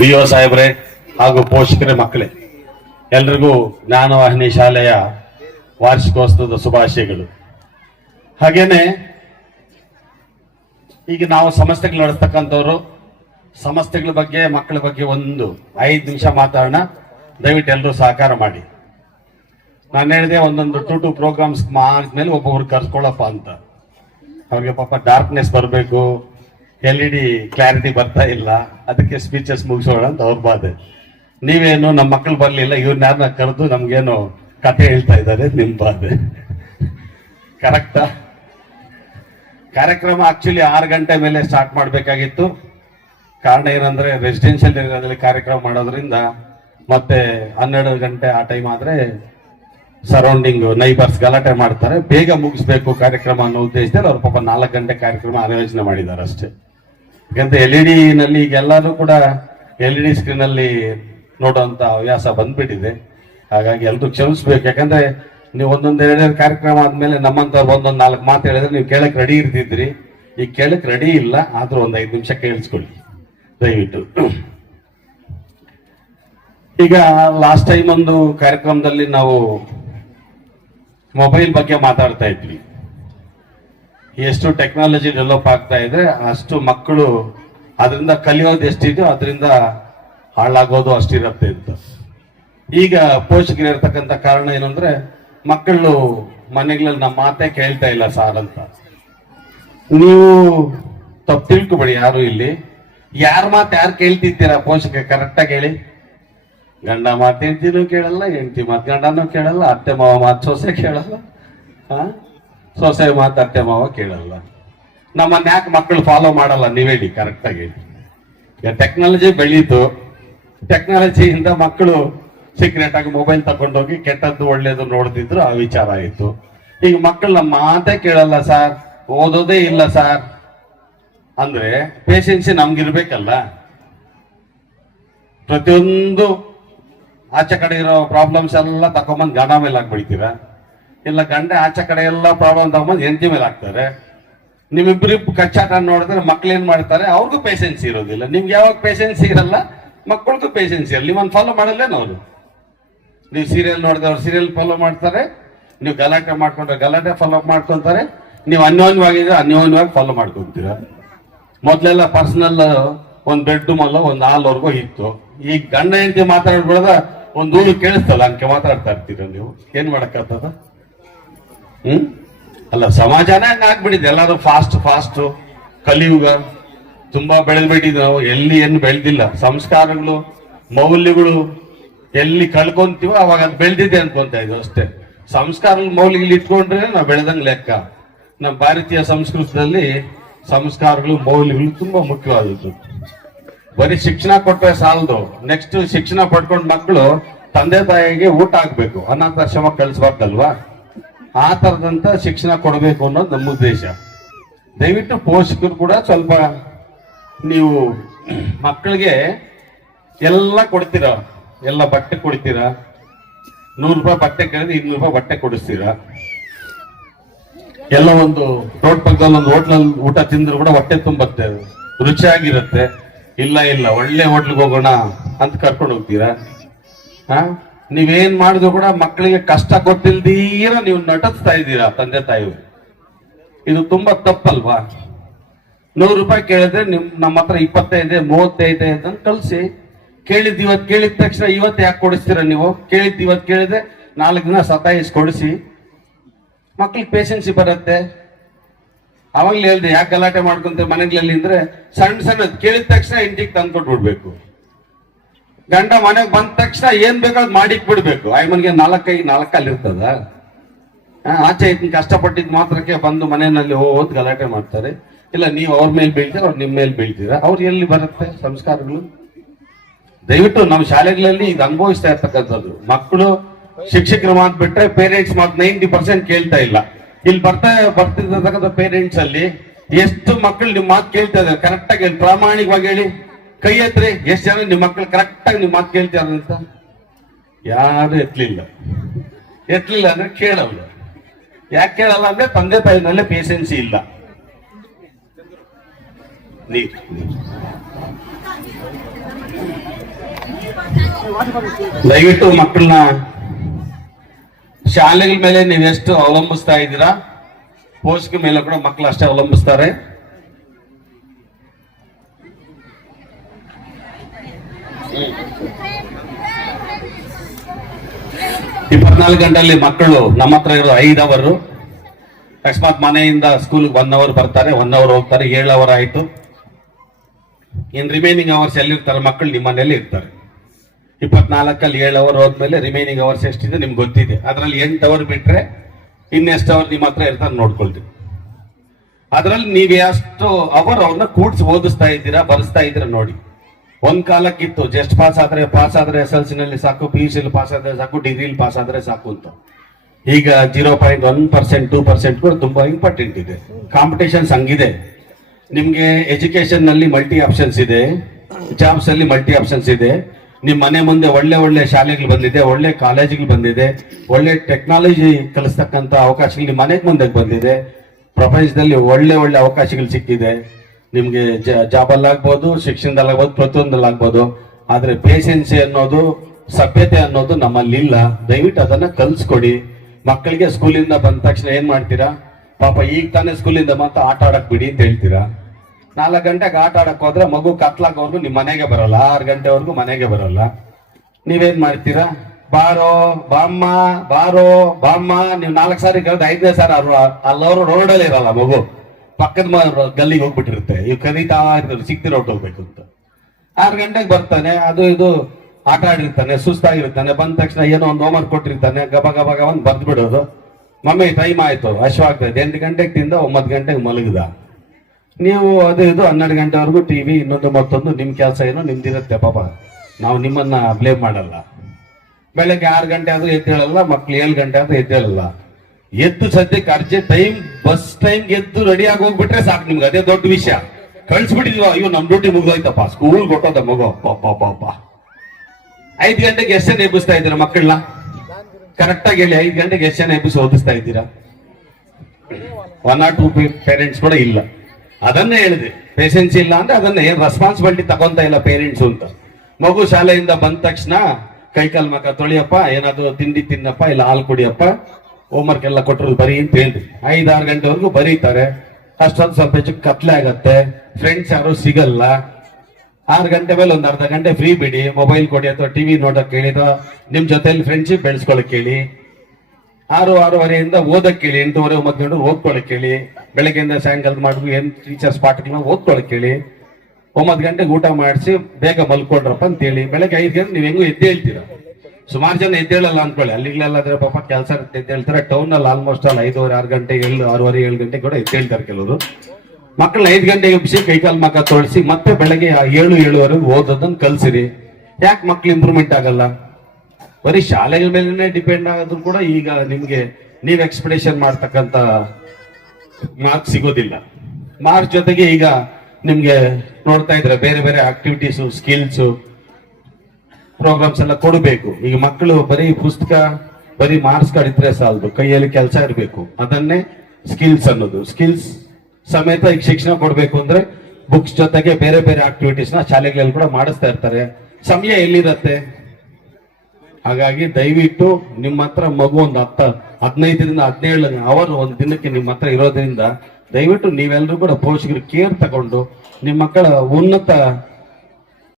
BO ಸಾಹೇಬ್ರೆ ಹಾಗೂ ಪೋಷಕರೇ, ಮಕ್ಕಳೇ, ಎಲ್ರಿಗೂ ಜ್ಞಾನವಾಹಿನಿ ಶಾಲೆಯ ವಾರ್ಷಿಕೋತ್ಸವದ ಶುಭಾಶಯಗಳು. ಹಾಗೇನೆ ಈಗ ನಾವು ಸಂಸ್ಥೆಗಳು ನಡೆಸ್ತಕ್ಕಂಥವ್ರು, ಸಂಸ್ಥೆಗಳ ಬಗ್ಗೆ, ಮಕ್ಕಳ ಬಗ್ಗೆ ಒಂದು 5 ನಿಮಿಷ ಮಾತಾಡೋಣ. ದಯವಿಟ್ಟು ಎಲ್ಲರೂ ಸಹಕಾರ ಮಾಡಿ. ನಾನು ಹೇಳಿದೆ ಒಂದೊಂದು 2 ಪ್ರೋಗ್ರಾಮ್ಸ್ ಮಾಡಿದ್ಮೇಲೆ ಒಬ್ಬೊಬ್ರು ಕರ್ಸ್ಕೊಳ್ಳಪ್ಪ ಅಂತ. ಅವ್ರಿಗೆ ಪಾಪ ಡಾರ್ಕ್ನೆಸ್ ಬರಬೇಕು, LED ಕ್ಲಾರಿಟಿ ಬರ್ತಾ ಇಲ್ಲ, ಅದಕ್ಕೆ ಸ್ಪೀಚಸ್ ಮುಗಿಸೋಣ ಅಂತ ಅವ್ರ ಬಾಧೆ. ನೀವೇನು ನಮ್ಮ ಮಕ್ಕಳು ಬರ್ಲಿಲ್ಲ, ಇವ್ರನ್ನ ಯಾರನ್ನ ಕರೆದು ನಮ್ಗೇನು ಕತೆ ಹೇಳ್ತಾ ಇದ್ದಾರೆ, ನಿಮ್ ಬಾಧೆ. ಕರೆಕ್ಟಾ? ಕಾರ್ಯಕ್ರಮ ಆಕ್ಚುಲಿ 6 ಗಂಟೆ ಮೇಲೆ ಸ್ಟಾರ್ಟ್ ಮಾಡಬೇಕಾಗಿತ್ತು. ಕಾರಣ ಏನಂದ್ರೆ ರೆಸಿಡೆನ್ಷಿಯಲ್ ಏರಿಯಾದಲ್ಲಿ ಕಾರ್ಯಕ್ರಮ ಮಾಡೋದ್ರಿಂದ ಮತ್ತೆ 12 ಗಂಟೆ ಆ ಟೈಮ್ ಆದ್ರೆ ಸರೌಂಡಿಂಗ್ ನೈಬರ್ಸ್ ಗಲಾಟೆ ಮಾಡ್ತಾರೆ, ಬೇಗ ಮುಗಿಸ್ಬೇಕು ಕಾರ್ಯಕ್ರಮ ಅನ್ನೋ ಉದ್ದೇಶದಲ್ಲಿ ಅವ್ರು ಪಾಪ 4 ಗಂಟೆ ಕಾರ್ಯಕ್ರಮ ಆಯೋಜನೆ ಮಾಡಿದ್ದಾರೆ ಅಷ್ಟೇ. ಯಾಕಂದ್ರೆ LED ನಲ್ಲಿ ಈಗ ಎಲ್ಲರೂ ಕೂಡ LED ಸ್ಕ್ರೀನ್ ಅಲ್ಲಿ ನೋಡುವಂತ ಹವ್ಯಾಸ ಬಂದ್ಬಿಟ್ಟಿದೆ. ಹಾಗಾಗಿ ಎಲ್ರು ಕ್ಷಮಿಸ್ಬೇಕು. ಯಾಕಂದ್ರೆ ನೀವು ಒಂದೊಂದೆರಡು ಕಾರ್ಯಕ್ರಮ ಆದ್ಮೇಲೆ ನಮ್ಮಂತವ್ರು ಒಂದೊಂದು 4 ಮಾತು ಹೇಳಿದ್ರೆ ನೀವು ಕೇಳಕ್ ರೆಡಿ ಇರ್ತಿದ್ರಿ. ಈಗ ಕೇಳಕ್ ರೆಡಿ ಇಲ್ಲ, ಆದ್ರೂ ಒಂದು 5 ನಿಮಿಷ ಕೇಳಿಸ್ಕೊಳ್ಳಿ ದಯವಿಟ್ಟು. ಈಗ ಲಾಸ್ಟ್ ಟೈಮ್ ಒಂದು ಕಾರ್ಯಕ್ರಮದಲ್ಲಿ ನಾವು ಮೊಬೈಲ್ ಬಗ್ಗೆ ಮಾತಾಡ್ತಾ ಇದ್ವಿ. ಎಷ್ಟು ಟೆಕ್ನಾಲಜಿ ಡೆವಲಪ್ ಆಗ್ತಾ ಇದೆ ಅಷ್ಟು ಮಕ್ಕಳು ಅದರಿಂದ ಕಲಿಯೋದು ಎಷ್ಟಿದೆಯೋ ಅದರಿಂದ ಹಾಳಾಗೋದು ಅಷ್ಟಿರತ್ತೆ ಅಂತ. ಈಗ ಪೋಷಕರು ಇರ್ತಕ್ಕಂಥ ಕಾರಣ ಏನಂದ್ರೆ ಮಕ್ಕಳು ಮನೆಗಳಲ್ಲಿ ನಮ್ಮ ಮಾತೇ ಕೇಳ್ತಾ ಇಲ್ಲ ಸಾರ್ ಅಂತ. ನೀವು ತಪ್ಪು ತಿಳ್ಕೊಬೇಡಿ ಯಾರು ಇಲ್ಲಿ. ಯಾರ ಮಾತು ಯಾರು ಕೇಳ್ತಿದ್ದೀರಾ? ಪೋಷಕ ಕರೆಕ್ಟಾಗಿ ಹೇಳಿ. ಗಂಡ ಮಾತು ಹೆಂಡತಿನೂ ಕೇಳಲ್ಲ, ಹೆಂಡತಿ ಮಾತು ಗಂಡನೂ ಕೇಳಲ್ಲ, ಅತ್ತೆ ಮಾವ ಮಾತು ಸೊಸೆ ಕೇಳಲ್ಲ, ಸೊಸೆ ಮಾತು ಅತ್ತೆ ಮಾವ ಕೇಳಲ್ಲ. ನಮ್ಮನ್ನ ಯಾಕೆ ಮಕ್ಕಳು ಫಾಲೋ ಮಾಡಲ್ಲ? ನೀವೇಳಿ ಕರೆಕ್ಟಾಗಿ ಹೇಳಿ. ಈಗ ಟೆಕ್ನಾಲಜಿ ಬೆಳೀತು, ಟೆಕ್ನಾಲಜಿಯಿಂದ ಮಕ್ಕಳು ಸೀಕ್ರೆಟ್ ಆಗಿ ಮೊಬೈಲ್ ತಗೊಂಡೋಗಿ ಕೆಟ್ಟದ್ದು ಒಳ್ಳೇದು ನೋಡ್ತಿದ್ರು, ಆ ವಿಚಾರ ಆಯಿತು. ಈಗ ಮಕ್ಕಳು ನಮ್ಮ ಮಾತೇ ಕೇಳಲ್ಲ ಸಾರ್, ಓದೋದೇ ಇಲ್ಲ ಸಾರ್ ಅಂದ್ರೆ ಪೇಷನ್ಸಿ ನಮ್ಗಿರ್ಬೇಕಲ್ಲ. ಪ್ರತಿಯೊಂದು ಆಚೆ ಕಡೆ ಇರೋ ಪ್ರಾಬ್ಲಮ್ಸ್ ಎಲ್ಲ ತಕೊಂಬಂದು ಗಂಡ ಮೇಲೆ ಹಾಕ್ಬಿಡ್ತೀರಾ, ಇಲ್ಲ ಗಂಡ ಆಚೆ ಕಡೆ ಎಲ್ಲ ಪ್ರಾಬ್ಲಮ್ ತಗೊಂಬಂದು ಹೆಂಡತಿ ಮೇಲೆ ಹಾಕ್ತಾರೆ. ನಿಮ್ಮಿಬ್ಬರಿ ಕಚ್ಚಾಟ ನೋಡಿದ್ರೆ ಮಕ್ಳು ಏನ್ ಮಾಡ್ತಾರೆ? ಅವ್ರಿಗೂ ಪೇಷನ್ಸಿ ಇರೋದಿಲ್ಲ. ನಿಮ್ಗೆ ಯಾವಾಗ ಪೇಷನ್ಸಿ ಇರಲ್ಲ, ಮಕ್ಕಳಿಗೂ ಪೇಷನ್ಸಿ ಇರಲ್ಲ. ನಿಮ್ಮನ್ನು ಫಾಲೋ ಮಾಡಲ್ಲೇನು ಅವರು? ನೀವು ಸೀರಿಯಲ್ ನೋಡಿದ್ರೆ ಅವ್ರು ಸೀರಿಯಲ್ ಫಾಲೋ ಮಾಡ್ತಾರೆ, ನೀವು ಗಲಾಟೆ ಮಾಡ್ಕೊಂಡ್ರೆ ಗಲಾಟೆ ಫಾಲೋ ಮಾಡ್ಕೊಂತಾರೆ, ನೀವು ಅನ್ಯೋನ್ಯವಾಗಿದ್ರೆ ಅನ್ಯೋನ್ಯವಾಗಿ ಫಾಲೋ ಮಾಡ್ಕೊಂತೀರ. ಮೊದ್ಲೆಲ್ಲ ಪರ್ಸನಲ್ ಒಂದ್ ಬೆಡ್ರೂಮ್ ಅಲ್ಲ ಒಂದು ಹಾಲ್ವರೆಗೂ ಇತ್ತು. ಈಗ ಗಂಡ ಹೆಂಡತಿ ಮಾತಾಡ್ಬಿಡದ ಒಂದ್ ಊರು ಕೇಳಿಸ್ತಲ್ಲ, ಹಂಗೆ ಮಾತಾಡ್ತಾ ಇರ್ತೀರ ನೀವು. ಏನ್ ಮಾಡಕ್ಕಾಗ್ತದ? ಅಲ್ಲ, ಸಮಾಜನೇ ಹಂಗ ಆಗ್ಬಿಟ್ಟಿದೆ. ಎಲ್ಲಾರು ಫಾಸ್ಟ್ ಕಲಿಯುಗ ತುಂಬಾ ಬೆಳೆದ್ಬಿಟ್ಟಿದ್ವಿ ನಾವು. ಎಲ್ಲಿ ಏನು ಬೆಳೆದಿಲ್ಲ. ಸಂಸ್ಕಾರಗಳು, ಮೌಲ್ಯಗಳು ಎಲ್ಲಿ ಕಳ್ಕೊಂತೀವೋ ಅವಾಗ ಅದು ಬೆಳೆದಿದೆ ಅನ್ಕೊಂತ ಇದ್ವಿ ಅಷ್ಟೇ. ಸಂಸ್ಕಾರಗಳು ಮೌಲ್ಯಗಳು ಇಟ್ಕೊಂಡ್ರೆ ನಾವು ಬೆಳೆದಂಗ್ ಲೆಕ್ಕ. ನಮ್ಮ ಭಾರತೀಯ ಸಂಸ್ಕೃತದಲ್ಲಿ ಸಂಸ್ಕಾರಗಳು, ಮೌಲ್ಯಗಳು ತುಂಬಾ ಮುಖ್ಯವಾದದ್ದು. ಬರೀ ಶಿಕ್ಷಣ ಕೊಟ್ಟರೆ ಸಾಲದು. ನೆಕ್ಸ್ಟ್ ಶಿಕ್ಷಣ ಪಡ್ಕೊಂಡ್ ಮಕ್ಕಳು ತಂದೆ ತಾಯಿಗೆ ಊಟ ಹಾಕ್ಬೇಕು, ಅನಾಥಾಶ್ರಮ ಕಳಿಸ್ಬಾರ್ದಲ್ವಾ? ಆ ತರದಂತ ಶಿಕ್ಷಣ ಕೊಡಬೇಕು ಅನ್ನೋದು ನಮ್ಮ ಉದ್ದೇಶ. ದಯವಿಟ್ಟು ಪೋಷಕರು ಕೂಡ ಸ್ವಲ್ಪ ನೀವು ಮಕ್ಕಳಿಗೆ ಎಲ್ಲ ಕೊಡ್ತೀರಾ, ಎಲ್ಲ ಬಟ್ಟೆ ಕೊಡ್ತೀರಾ. 100 ರೂಪಾಯಿ ಬಟ್ಟೆ ಕೇಳಿದ್ರೆ 200 ರೂಪಾಯಿ ಬಟ್ಟೆ ಕೊಡಿಸ್ತೀರಾ. ಎಲ್ಲ ಒಂದು ರೋಡ್ ಪಕ್ಕದಲ್ಲಿ ಒಂದು ಹೋಟ್ಲಲ್ಲಿ ಊಟ ತಿಂದ್ರು ಕೂಡ ಹೊಟ್ಟೆ ತುಂಬತ್ತೆ, ರುಚಿಯಾಗಿರುತ್ತೆ. ಇಲ್ಲ ಒಳ್ಳೆ ಹೋಟ್ಲಿಗೆ ಹೋಗೋಣ ಅಂತ ಕರ್ಕೊಂಡು ಹೋಗ್ತೀರಾ. ನೀವೇನ್ ಮಾಡಿದ್ರು ಕೂಡ ಮಕ್ಕಳಿಗೆ ಕಷ್ಟ ಗೊತ್ತಿಲ್ದೀರ ನೀವು ನಟಿಸ್ತಾ ಇದ್ದೀರಾ ತಂದೆ ತಾಯಿ. ಇದು ತುಂಬಾ ತಪ್ಪಲ್ವಾ? 100 ರೂಪಾಯಿ ಕೇಳಿದ್ರೆ ನಮ್ಮ ಹತ್ರ 25, 35 ಅಂತ ಕಳ್ಸಿ. ಇವತ್ತು ಕೇಳಿದ ತಕ್ಷಣ ಇವತ್ತು ಯಾಕೆ ಕೊಡಿಸ್ತೀರ ನೀವು? ಇವತ್ತು ಕೇಳಿದ್ರೆ 4 ದಿನ ಸತಾಯಿಸಿ ಕೊಡಿಸಿ, ಮಕ್ಳಿಗೆ ಪೇಷನ್ಸಿ ಬರುತ್ತೆ. ಅವಾಗ್ಲೇ ಹೇಳ್ದೆ ಯಾಕೆ ಗಲಾಟೆ ಮಾಡ್ಕೊಂತ ಮನೆಗಳಲ್ಲಿ ಅಂದ್ರೆ ಸಣ್ಣದ್ ಕೇಳಿದ ತಕ್ಷಣ ಇಂಟಿಗೆ ತಂದ್ಕೊಟ್ಬಿಡ್ಬೇಕು. ಗಂಡ ಮನೆಗೆ ಬಂದ ತಕ್ಷಣ ಏನ್ ಬೇಕಾದ್ ಮಾಡಿಕ್ ಬಿಡ್ಬೇಕು. ಆಯ್ಮನ್ಗೆ 4 ಕಾಲ್ ಇರ್ತದ? ಆಚೆ ಇದನ್ನ ಕಷ್ಟಪಟ್ಟಿದ್ ಮಾತ್ರಕ್ಕೆ ಬಂದು ಮನೆಯಲ್ಲಿ ಹೋದ್ ಗಲಾಟೆ ಮಾಡ್ತಾರೆ. ಇಲ್ಲ, ನೀವು ಅವ್ರ ಮೇಲೆ ಬೀಳ್ತೀರ, ಅವ್ರು ನಿಮ್ಮ ಮೇಲೆ ಬೀಳ್ತೀರ. ಅವ್ರು ಎಲ್ಲಿ ಬರುತ್ತೆ ಸಂಸ್ಕಾರಗಳು? ದಯವಿಟ್ಟು ನಮ್ಮ ಶಾಲೆಗಳಲ್ಲಿ ಇದು ಅನುಭವಿಸ್ತಾ ಇರ್ತಕ್ಕಂಥದ್ದು. ಮಕ್ಕಳು ಶಿಕ್ಷಕರ ಮಾತು ಬಿಟ್ರೆ ಪೇರೆಂಟ್ಸ್ ಮಾತು 90% ಕೇಳ್ತಾ ಇಲ್ಲ. ಇಲ್ಲಿ ಬರ್ತಿರ್ತಕ್ಕಂಥ ಪೇರೆಂಟ್ಸ್ ಅಲ್ಲಿ ಎಷ್ಟು ಮಕ್ಕಳು ನಿಮ್ ಮಾತು ಕೇಳ್ತಾ ಇದಾರೆ? ಕರೆಕ್ಟಾಗಿ ಹೇಳಿ, ಪ್ರಾಮಾಣಿಕವಾಗಿ ಹೇಳಿ, ಕೈ ಎತ್ರಿ. ಎಷ್ಟು ಜನ ನಿಮ್ ಮಕ್ಕಳು ಕರೆಕ್ಟಾಗಿ ನಿಮ್ ಮಾತು ಕೇಳ್ತಾರಂತ? ಯಾರು ಎತ್ತಲಿಲ್ಲ ಅಂದ್ರೆ ಕೇಳಲ್ಲ. ಯಾಕೆ ಕೇಳಲ್ಲ ಅಂದ್ರೆ ತಂದೆ ತಾಯಿನಲ್ಲೇ ಪೇಷನ್ಸಿ ಇಲ್ಲ. ನೀರು ದಯವಿಟ್ಟು ಮಕ್ಕಳನ್ನ ಶಾಲೆಗಳ ಮೇಲೆ ನೀವೆಷ್ಟು ಅವಲಂಬಿಸ್ತಾ ಇದ್ದೀರಾ, ಪೋಷಕರ ಮೇಲೆ ಕೂಡ ಮಕ್ಕಳು ಅಷ್ಟೇ ಅವಲಂಬಿಸ್ತಾರೆ. ಇಪ್ಪತ್ನಾಲ್ಕು ಗಂಟೆಯಲ್ಲಿ ಮಕ್ಕಳು ನಮ್ಮ ಹತ್ರ ಇರೋ 5 ಅವರ್, ಅಕಸ್ಮಾತ್ ಮನೆಯಿಂದ ಸ್ಕೂಲ್ಗೆ 1 ಅವರ್ ಬರ್ತಾರೆ, 1 ಅವರ್ ಹೋಗ್ತಾರೆ, 7 ಅವರ್ ಆಯ್ತು. ಇನ್ ರಿಮೈನಿಂಗ್ ಅವರ್ಸ್ ಎಲ್ಲಿರ್ತಾರೆ ಮಕ್ಕಳು? ನಿಮ್ಮ ಮನೆಯಲ್ಲಿ ಇರ್ತಾರೆ. 24ಅಲ್ಲಿ 7 ಅವರ್ ಹೋದ್ಮೇಲೆ ರಿಮೈನಿಂಗ್ ಅವರ್ಸ್ ಎಷ್ಟಿದೆ ನಿಮ್ಗೆ ಗೊತ್ತಿದೆ. ಅದರಲ್ಲಿ 8 ಅವರ್ ಬಿಟ್ರೆ ಇನ್ನೆಷ್ಟು ಅವರ್ ನಿಮ್ಮ ಹತ್ರ ಇರ್ತಾರೆ ನೋಡ್ಕೊಳ್ತೀವಿ. ಅದರಲ್ಲಿ ನೀವು ಎಷ್ಟು ಅವರ್ ಅವ್ರನ್ನ ಕೂಡ್ಸಿ ಓದಿಸ್ತಾ ಇದ್ದೀರಾ, ಬರೆಸ್ತಾ ಇದ್ದೀರಾ ನೋಡಿ. ಒಂದ್ ಕಾಲಕ್ಕಿತ್ತು ಜಸ್ಟ್ ಪಾಸ್ ಆದ್ರೆ SLC ನಲ್ಲಿ ಸಾಕು, PUC ಪಾಸ್ ಆದ್ರೆ ಸಾಕು, ಡಿಗ್ರಿಲಿ ಪಾಸ್ ಆದ್ರೆ ಸಾಕು ಅಂತ. ಈಗ 0.1%, 2% ಕೂಡ ತುಂಬಾ ಇಂಪಾರ್ಟೆಂಟ್ ಇದೆ. ಕಾಂಪಿಟೇಷನ್ಸ್ ಹಂಗಿದೆ. ನಿಮ್ಗೆ ಎಜುಕೇಶನ್ ನಲ್ಲಿ ಮಲ್ಟಿ ಆಪ್ಷನ್ಸ್ ಇದೆ, ಜಾಬ್ಸ್ ಅಲ್ಲಿ ಮಲ್ಟಿ ಆಪ್ಷನ್ಸ್ ಇದೆ. ನಿಮ್ ಮನೆ ಮುಂದೆ ಒಳ್ಳೆ ಶಾಲೆಗಳು ಬಂದಿದೆ, ಒಳ್ಳೆ ಕಾಲೇಜುಗಳು ಬಂದಿದೆ, ಒಳ್ಳೆ ಟೆಕ್ನಾಲಜಿ ಕಲಿಸ್ತಕ್ಕಂತ ಅವಕಾಶಗಳು ನಿಮ್ಮ ಮನೆಗೆ ಮುಂದೆ ಬಂದಿದೆ. ಪ್ರಪಂಚದಲ್ಲಿ ಒಳ್ಳೆ ಅವಕಾಶಗಳು ಸಿಕ್ಕಿದೆ ನಿಮ್ಗೆ. ಜಾಬಲ್ಲಾಗ್ಬೋದು, ಶಿಕ್ಷಣದಲ್ಲಾಗ್ಬೋದು, ಪ್ರತಿಯೊಂದಲ್ಲಾಗ್ಬೋದು. ಆದ್ರೆ ಪೇಷನ್ಸಿ ಅನ್ನೋದು, ಸಭ್ಯತೆ ಅನ್ನೋದು ನಮ್ಮಲ್ಲಿ ಇಲ್ಲ. ದಯವಿಟ್ಟು ಅದನ್ನ ಕಲ್ಸ್ಕೊಡಿ ಮಕ್ಕಳಿಗೆ. ಸ್ಕೂಲಿಂದ ಬಂದ ತಕ್ಷಣ ಏನ್ ಮಾಡ್ತೀರಾ? ಪಾಪ ಈಗ ತಾನೇ ಸ್ಕೂಲಿಂದ ಮತ್ತೆ ಆಟ ಆಡಕ್ ಬಿಡಿ ಅಂತ ಹೇಳ್ತೀರಾ. 4 ಗಂಟೆಗೆ ಆಟ ಆಡಕ್ ಹೋದ್ರೆ ಮಗು ಕತ್ಲಾಗೋರ್ಗು ನಿಮ್ ಮನೆಗೆ ಬರಲ್ಲ, 6 ಗಂಟೆವರೆಗೂ ಮನೆಗೆ ಬರಲ್ಲ. ನೀವೇನ್ ಮಾಡ್ತೀರಾ? ಬಾರೋ ಬಾಮ್ಮ, ಬಾರೋ ಬಾಮ್ಮ. ನೀವು 4 ಸಾರಿ ಕರೆದು 5ನೇ ಸಾರಿ ಅಲ್ಲವರು ರೋಡಲ್ಲಿ ಇರಲ್ಲ, ಮಗು ಪಕ್ಕದ ಗಲ್ಲಿಗೆ ಹೋಗ್ಬಿಟ್ಟಿರುತ್ತೆ. ಇವ್ ಕರೀತಾ ಇರ್ತಾರೆ, ಸಿಕ್ತಿರ ಹೊಟ್ಟೋಗ್ಬೇಕು ಅಂತ. 6 ಗಂಟೆಗೆ ಬರ್ತಾನೆ, ಅದು ಇದು ಆಟ ಆಡಿರ್ತಾನೆ, ಸುಸ್ತಾಗಿರ್ತಾನೆ. ಬಂದ ತಕ್ಷಣ ಏನೋ ಒಂದು ಹೋಮ್ವರ್ಕ್ ಕೊಟ್ಟಿರ್ತಾನೆ, ಗಬ ಒಂದು ಬರ್ದು ಬಿಡೋದು. ಮಮ್ಮಿ ಟೈಮ್ ಆಯ್ತು, ಹಶ್ವಾಗ್ತದೆ. 8 ಗಂಟೆಗೆ ತಿಂದ 9 ಗಂಟೆಗೆ ಮಲಗಿದ. ನೀವು ಅದು ಇದು 12 ಗಂಟೆವರೆಗೂ ಟಿವಿ, ಇನ್ನೊಂದು ಮತ್ತೊಂದು. ನಿಮ್ ಕೆಲಸ ಏನೋ ನಿಮ್ದಿರುತ್ತೆ ಪಾಪ, ನಾವು ನಿಮ್ಮನ್ನ ಬ್ಲೇಮ್ ಮಾಡಲ್ಲ. ಬೆಳಗ್ಗೆ 6 ಗಂಟೆ ಆದ್ರೂ ಎದ್ದೇಳಲ್ಲ, ಮಕ್ಳು 7 ಗಂಟೆ ಆದ್ರೂ ಎದ್ದೇಳಲ್ಲ. ಎದ್ದು ಸದ್ಯಕ್ಕೆ ಅರ್ಜೆಂಟ್ ಬಸ್ ಟೈಮ್ ಎದ್ದು ರೆಡಿಯಾಗಿ ಹೋಗ್ಬಿಟ್ರೆ ಸಾಕು ನಿಮ್ಗೆ, ಅದೇ ದೊಡ್ಡ ವಿಷಯ. ಕಳ್ಸ್ಬಿಟ್ಟಿದೀವ, ಅಯ್ಯೋ ನಮ್ ಡ್ಯೂಟಿ ಮುಗ್ದೋಯ್ತಪ್ಪ, ಸ್ಕೂಲ್ ಕೊಟ್ಟೋದ ಮಗು. ಪಾಪ 5 ಗಂಟೆಗೆ ಎಷ್ಟು ಜನ ಎಬ್ಬಿಸ್ತಾ ಇದ್ದೀರಾ ಮಕ್ಕಳನ್ನ? ಕರೆಕ್ಟ್ ಆಗಿ ಹೇಳಿ, 5 ಗಂಟೆಗೆ ಎಷ್ಟು ಜನ ಎಬ್ಬಿಸಿ ಓದಿಸ್ತಾ ಇದ್ದೀರಾ? 1 or 2 ಪೇರೆಂಟ್ಸ್ ಕೂಡ ಇಲ್ಲ. ಅದನ್ನೇ ಹೇಳಿದೆ, ಪೇಷನ್ಸ್ ಇಲ್ಲ ಅಂದ್ರೆ ಅದನ್ನ ಏನ್ ರೆಸ್ಪಾನ್ಸಿಬಿಲಿಟಿ ತಗೊಂತ ಇಲ್ಲ ಪೇರೆಂಟ್ಸ್ ಅಂತ. ಮಗು ಶಾಲೆಯಿಂದ ಬಂದ ತಕ್ಷಣ ಕೈಕಾಲ್ ಮಕ ತೊಳಿಯಪ್ಪ, ಏನಾದ್ರು ತಿಂಡಿ ತಿನ್ನಪ್ಪ, ಇಲ್ಲ ಹಾಲು ಕುಡಿಯಪ್ಪ, ಹೋಮ್ವರ್ಕ್ ಎಲ್ಲ ಕೊಟ್ಟರು ಬರೀ ಅಂತ ಹೇಳ್ರಿ. 5-6 ಗಂಟೆವರೆಗೂ ಬರೀತಾರೆ. ಅಷ್ಟೊಂದು ಸ್ವಲ್ಪ ಹೆಚ್ಚು ಕತ್ಲೆ ಆಗತ್ತೆ, ಫ್ರೆಂಡ್ಸ್ ಯಾರು ಸಿಗಲ್ಲ. 6 ಗಂಟೆ ಮೇಲೆ ಒಂದು ಅರ್ಧ ಗಂಟೆ ಫ್ರೀ ಬಿಡಿ, ಮೊಬೈಲ್ ಕೊಡಿ ಅಥವಾ ಟಿವಿ ನೋಡಕ್ ಹೇಳಿ, ನಿಮ್ ಜೊತೆಲಿ ಫ್ರೆಂಡ್ಶಿಪ್ ಬೆಳೆಸ್ಕೊಳಕ್ ಹೇಳಿ. 6-6:30 ಓದಕ್ ಹೇಳಿ, 8:30-9 ಗಂಟೆ ಓದ್ಕೊಳಕ್ ಹೇಳಿ. ಬೆಳಗ್ಗೆಯಿಂದ ಸಾಯಂಕಾಲ ಮಾಡ್ಬೇಕು ಏನ್ ಟೀಚರ್ಸ್ ಪಾಠಗಳನ್ನ ಓದ್ಕೊಳಕ್ ಹೇಳಿ. 9 ಗಂಟೆಗೆ ಊಟ ಮಾಡಿಸಿ ಬೇಗ ಮಲ್ಕೊಳ್ರಪ್ಪ ಅಂತ ಹೇಳಿ. ಬೆಳಗ್ಗೆ 5 ಗಂಟೆ ನೀವ್ ಹೆಂಗು ಎದ್ದೇಳ್ತೀರಾ. ಸುಮಾರು ಜನ ಎದ್ದೇಳಲ್ಲ ಅನ್ಕೊಳ್ಳಿ, ಅಲ್ಲಿಗಳೆಲ್ಲಾದ್ರೆ ಪಾಪ ಕೆಲಸ ಎದ್ದೇಳ್ತಾರೆ. ಟೌನ್ ಅಲ್ಲಿ ಆಲ್ಮೋಸ್ಟ್ ಅಲ್ಲಿ 5:30-6 ಗಂಟೆ 6:30-7 ಗಂಟೆ ಕೂಡ ಎದ್ದೇಳ್ತಾರೆ ಕೆಲವರು. ಮಕ್ಕಳನ್ನ 5 ಗಂಟೆಗೆ ಎಬ್ಬಿಸಿ ಕೈಕಾಲ್ ಮಕ್ಕ ತೊಳಿಸಿ ಮತ್ತೆ ಬೆಳಗ್ಗೆ 7-7:30 ಓದೋದನ್ನ ಕಲ್ಸಿರಿ. ಯಾಕೆ ಮಕ್ಳು ಇಂಪ್ರೂವ್ಮೆಂಟ್ ಆಗಲ್ಲ? ಬರೀ ಶಾಲೆಗಳ ಮೇಲೆ ಡಿಪೆಂಡ್ ಆಗೋದು ಕೂಡ ಈಗ ನಿಮ್ಗೆ ನೀವ್ ಎಕ್ಸ್ಪೆಕ್ಟೇಷನ್ ಮಾಡ್ತಕ್ಕಂತ ಮಾರ್ಕ್ಸ್ ಸಿಗೋದಿಲ್ಲ. ಮಾರ್ಕ್ಸ್ ಜೊತೆಗೆ ಈಗ ನಿಮ್ಗೆ ನೋಡ್ತಾ ಇದ್ರೆ ಬೇರೆ ಬೇರೆ ಆಕ್ಟಿವಿಟೀಸು, ಸ್ಕಿಲ್ಸ್ ಪ್ರೋಗ್ರಾಮ್ಸ್ ಎಲ್ಲ ಕೊಡಬೇಕು. ಈಗ ಮಕ್ಕಳು ಬರೀ ಪುಸ್ತಕ, ಬರೀ ಮಾರ್ಕ್ಸ್ ಕಾರ್ಡ್ ಇದ್ರೆ ಸಾಲದು, ಕೈಯಲ್ಲಿ ಕೆಲಸ ಇರಬೇಕು. ಅದನ್ನೇ ಸ್ಕಿಲ್ಸ್ ಅನ್ನೋದು. ಸ್ಕಿಲ್ಸ್ ಸಮೇತ ಈಗ ಶಿಕ್ಷಣ ಕೊಡ್ಬೇಕು ಅಂದ್ರೆ ಬುಕ್ಸ್ ಜೊತೆಗೆ ಬೇರೆ ಬೇರೆ ಆಕ್ಟಿವಿಟೀಸ್ ನ ಶಾಲೆಗಳಲ್ಲಿ ಕೂಡ ಮಾಡಿಸ್ತಾ ಇರ್ತಾರೆ. ಸಮಯ ಎಲ್ಲಿರತ್ತೆ? ಹಾಗಾಗಿ ದಯವಿಟ್ಟು ನಿಮ್ಮ ಹತ್ರ ಮಗು ಒಂದು 15-17 ಅವರ್ ಒಂದು ದಿನಕ್ಕೆ ನಿಮ್ಮ ಹತ್ರ ಇರೋದ್ರಿಂದ ದಯವಿಟ್ಟು ನೀವೆಲ್ಲರೂ ಕೂಡ ಪೋಷಕರು ಕೇರ್ ತಗೊಂಡು ನಿಮ್ಮ ಮಕ್ಕಳ ಉನ್ನತ